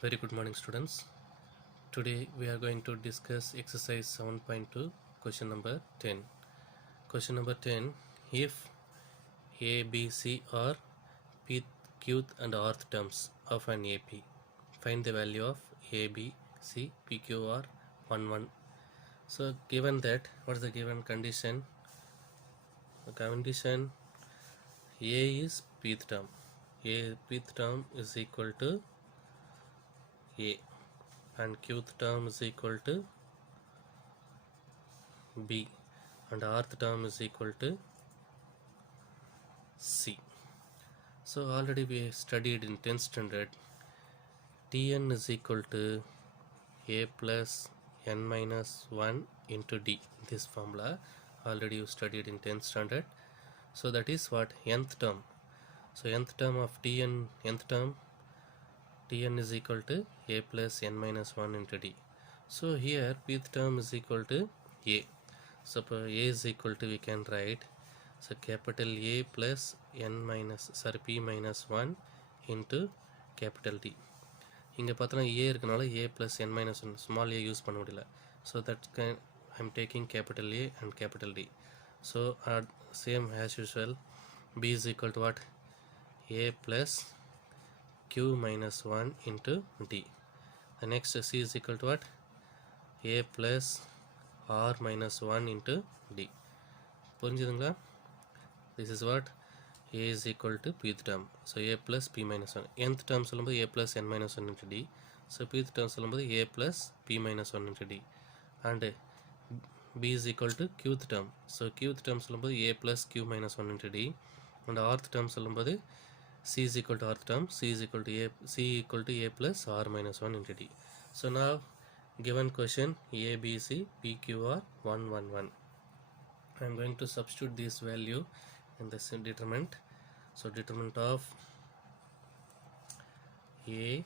Very good morning, students. Today we are going to discuss exercise 7.2, question number 10. Question number 10, if A, B, C are pth, qth and rth terms of an AP, find the value of A, B, C, P, Q, R, 1, 1. So given that, what is the given condition? The condition A is pth term. A pth term is equal to A and qth term is equal to B and rth term is equal to C. So already we studied in 10th standard Tn is equal to A plus n minus 1 into D. This formula already you studied in 10th standard. So that is what nth term. So nth term of Tn, nth term Tn is equal to A plus n minus 1 into D. So here pth term is equal to A. So A is equal to, we can write, so capital A plus P minus 1 into capital D. இங்கே பார்த்தோன்னா A இருக்கனால A plus n minus 1 small a use பண்ண முடியல. So that I'm taking capital A and capital D. So same as usual, B is equal to what? A plus Q minus 1 into D. The next C is equal to what? A plus R minus 1 into D. புரிஞ்சுதுங்களா? This is what A is equal to pth term. So A plus P minus 1. Nth term சொல்லும்போது A plus n minus 1 into D. So pth term சொல்லும்போது A plus P minus 1 into D. And B is equal to qth term. So qth term சொல்லும்போது A plus Q minus 1 into D. And rth term சொல்லும்போது C is equal to rth term. C is equal to A plus R minus 1 into D. So now given question A, B, C, P, Q, R, 1, 1, 1. I am going to substitute this value in this determinant. So determinant of A,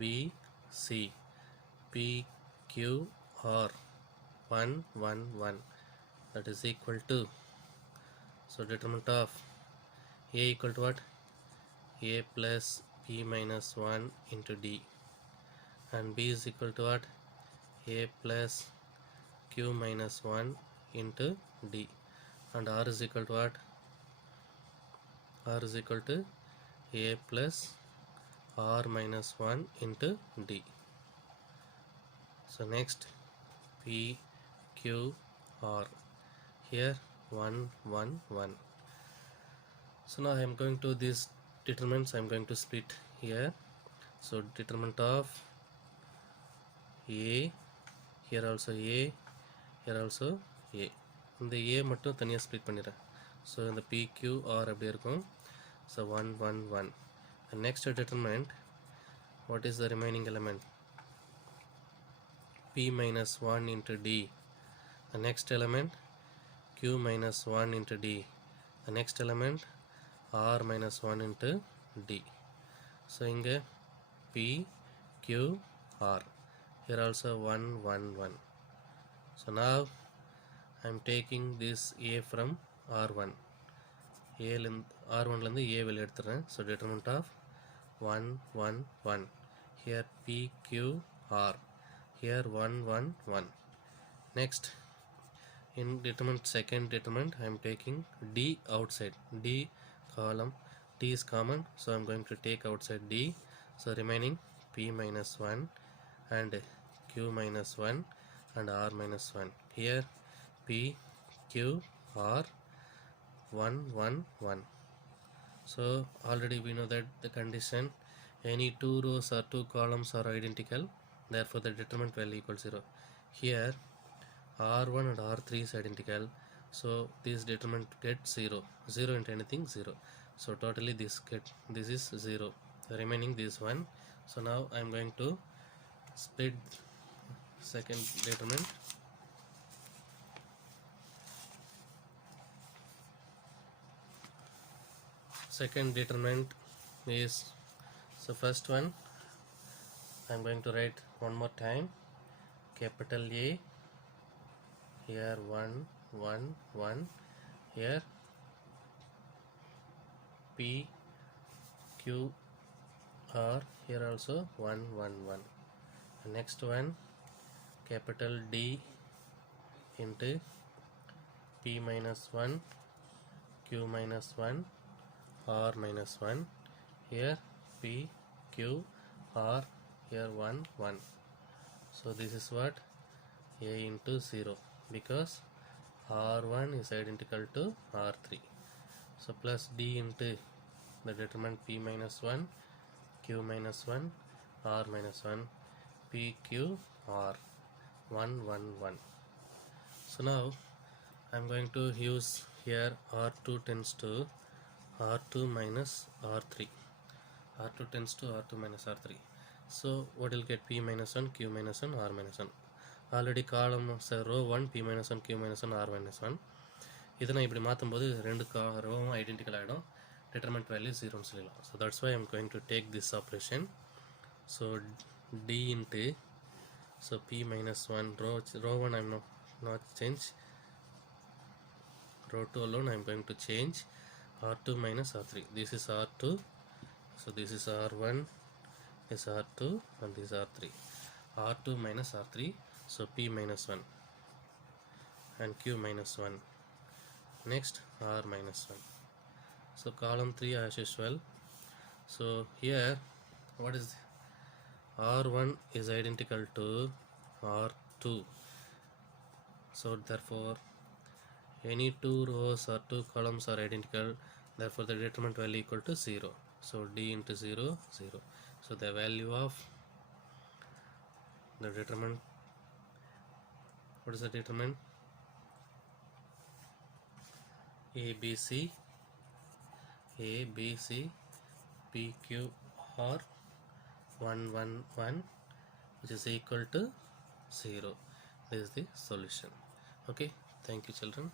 B, C, P, Q, R, 1, 1, 1, that is equal to, so determinant of A equal to what? A plus P minus 1 into D, and B is equal to what? A plus Q minus 1 into D, and R is equal to what? R is equal to A plus R minus 1 into D. So next P, Q, R, here 1, 1, 1. So now I am going to these determinants, I am going to split here. So determinant of A, here also A, here also A. இந்த A மட்டும் தனியாக split பண்ணிடுறேன். So இந்த PQR அப்படி இருக்கும். So 1, 1, 1. The next determinant, what is the remaining element? P minus 1 into D. The next element Q minus 1 into D. The next element R minus 1 into D. So இங்கே P, Q, R. Here also 1, 1, 1. So now I am taking this A from R1. R1 லேருந்து A வெளியே எடுத்துறேன். So determinant of 1, 1, 1. Here P, Q, R. Here 1, 1, 1. Next, in determinant, second determinant, I am taking D outside. D column, D is common, so I am going to take outside D. So remaining P minus 1 and Q minus 1 and R minus 1. Here P, Q, R, 1, 1, 1. So already we know that the condition, any two rows or two columns are identical, therefore the determinant value equals 0. Here R1 and R3 is identical, so this determinant gets 0. 0 into anything 0. So totally this is 0. Remaining this one. So now I am going to split second determinant. Second determinant is, so first one I am going to write one more time, capital A, here 1, 1, 1, here P, Q, R, here also 1 1 1. Next one, capital D into P minus 1 Q minus 1 R minus 1. Here P Q R, here 1 1. So this is what? A into 0, because R1 is identical to R3. So plus D into the determinant P minus 1 Q minus 1 R minus 1 P Q R 1 1 1. So now I'm going to use here R2 tends to R2 minus R3. R2 tends to R2 minus R3. So what will get? P minus 1 Q minus 1 R minus 1. Already column row 1 P minus 1 Q minus 1 R minus 1. இதை நான் இப்படி மாற்றும்போது ரெண்டு ரோவும் identical ஆகிடும், determinant value 0 சொல்லலாம். So that's why I'm going to take this operation. So D into, so P minus 1 row 1 I'm not change, row 2 alone I'm going to change. R2 minus R3, this is R2, so this is R1, this is R2 and this is R3. R2 minus R3, so P minus 1 and Q minus 1. Next R minus 1. So column 3 as usual. So here what is R1 is identical to R2. So therefore any two rows or two columns are identical, therefore the determinant value equal to 0. So D into 0 0. So the value of the determinant, what is the determinant? A B C P Q R 1 1 1, which is equal to 0. This is the solution. Okay, thank you children.